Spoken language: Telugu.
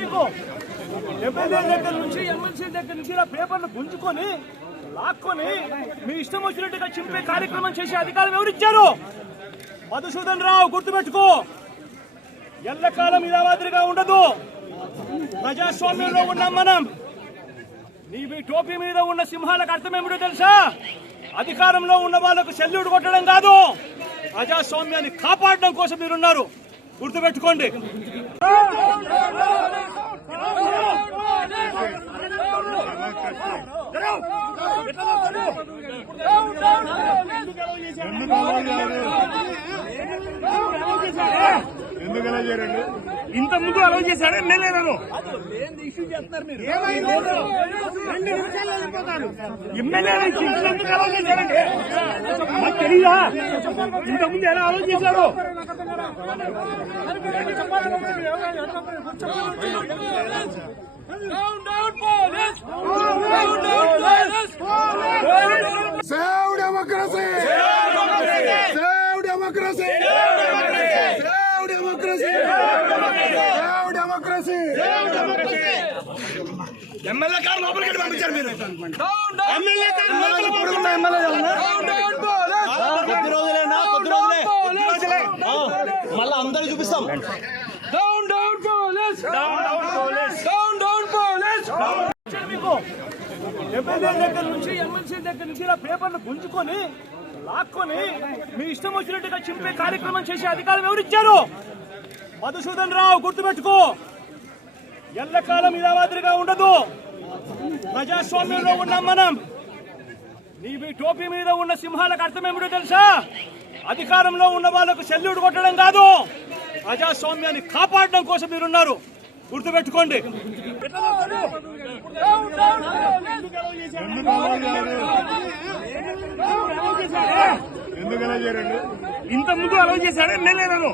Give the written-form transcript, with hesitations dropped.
మీకు ఎమ్మెల్యే దగ్గర నుంచి ఎమ్మెల్సీ దగ్గర నుంచి ఇలా పేపర్లు గుంజుకొని లాక్కొని మీ ఇష్టం వచ్చినట్టుగా చింపే కార్యక్రమం చేసే అధికారం ఎవరిచ్చారు? మధుసూదన్ రావు, గుర్తుపెట్టుకో, ఎల్లకాలం ఇలా మాదిరిగా ఉండదు. ప్రజాస్వామ్యంలో ఉన్నాం మనం. నీవి టోపీ మీద ఉన్న సింహాలకు అర్థం ఏమిటో తెలుసా? అధికారంలో ఉన్న వాళ్ళకు సెల్యూట్ కొట్టడం కాదు, ప్రజాస్వామ్యాన్ని కాపాడడం కోసం మీరున్నారు. గుర్తుపెట్టుకోండి. ఇంత ముందు అలౌ చేశాడు ఎమ్మెల్యేలను. ఎమ్మెల్యేలు ఎందుకు అలౌ చేశారండి? మాకు తెలీదా? ఇంత ముందు ఎలా అలౌ చేశారు? Save democracy! Save democracy! Save democracy! Save democracy! MLA car లోపలికి పంపించారు మీరు. ఎమ్మెల్యే కారు కొద్ది రోజులే మళ్ళీ అందరూ చూపిస్తాం. మీకు ఎమ్మెల్యే దగ్గర నుంచి ఎమ్మెల్సీ దగ్గర నుంచి ఇలా పేపర్లు గుంజుకొని లాక్కొని మీ ఇష్టం వచ్చినట్టుగా చింపే కార్యక్రమం చేసే అధికారం ఎవరిచ్చారు? మధుసూదన్ రావు, గుర్తుపెట్టుకో, ఎల్లకాలం ఇలా మాదిరిగా ఉండదు. ప్రజాస్వామ్యంలో ఉన్నాం మనం. నీవి టోపీ మీద ఉన్న సింహాలకు అర్థం ఏమిటో తెలుసా? అధికారంలో ఉన్న వాళ్ళకు సెల్యూట్ కొట్టడం కాదు, ప్రజాస్వామ్యాన్ని కాపాడడం కోసం మీరున్నారు. గుర్తుపెట్టుకోండి. ఇంత ముందు అలౌ చేశాడు ఎమ్మెల్యేలను.